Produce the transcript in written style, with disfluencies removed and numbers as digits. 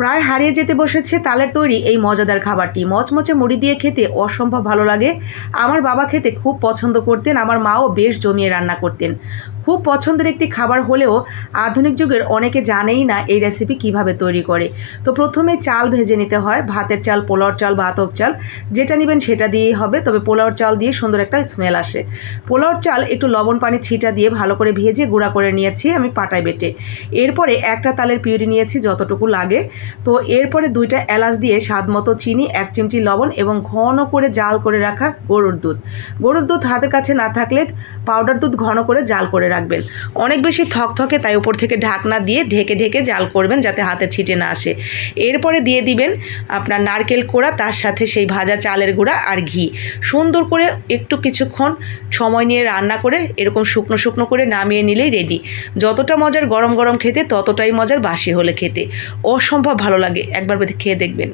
প্রায় হারিয়ে যেতে বসেছে তালের তৈরি এই মজাদার খাবারটি। মচমচে মুড়ি দিয়ে খেতে অসম্ভব ভালো লাগে। আমার বাবা খেতে খুব পছন্দ করতেন, আমার মাও বেশ জমিয়ে রান্না করতেন। খুব পছন্দের একটি খাবার হলেও আধুনিক যুগের অনেকে জানেই না এই রেসিপি কিভাবে তৈরি করে। তো প্রথমে চাল ভেজে নিতে হয়, ভাতের চাল, পোলাওর চাল বা আতপ চাল, যেটা নেবেন সেটা দিয়েই হবে, তবে পোলাওর চাল দিয়ে সুন্দর একটা স্মেল আসে। পোলাওর চাল একটু লবণ পানি ছিটা দিয়ে ভালো করে ভেজে গুঁড়া করে নিয়েছি আমি পাটায় বেটে। এরপরে একটা তালের পিউরি নিয়েছি যতটুকু লাগে। তো এরপরে 2টা এলাচ দিয়ে স্বাদ মতো চিনি, 1 চিমটি লবণ এবং ঘন করে জাল করে রাখা গরুর দুধ। গরুর দুধ হাতের কাছে না থাকলে পাউডার দুধ ঘন করে জাল করে রাখবেন। অনেক বেশি থকথকে, তাই উপর থেকে ঢাকনা দিয়ে ঢেকে ঢেকে জাল করবেন যাতে হাতে ছিটে না আসে। এরপরে দিয়ে দিবেন আপনার নারকেল কোড়া, তার সাথে সেই ভাজা চালের গুঁড়া আর ঘি। সুন্দর করে একটু কিছুক্ষণ সময় নিয়ে রান্না করে এরকম শুকনো শুকনো করে নামিয়ে নিলেই রেডি। যতটা মজার গরম গরম খেতে, ততটাই মজার বাসি হলে খেতে। অসম্ভব ভালো লাগে, একবার খেয়ে দেখবেন।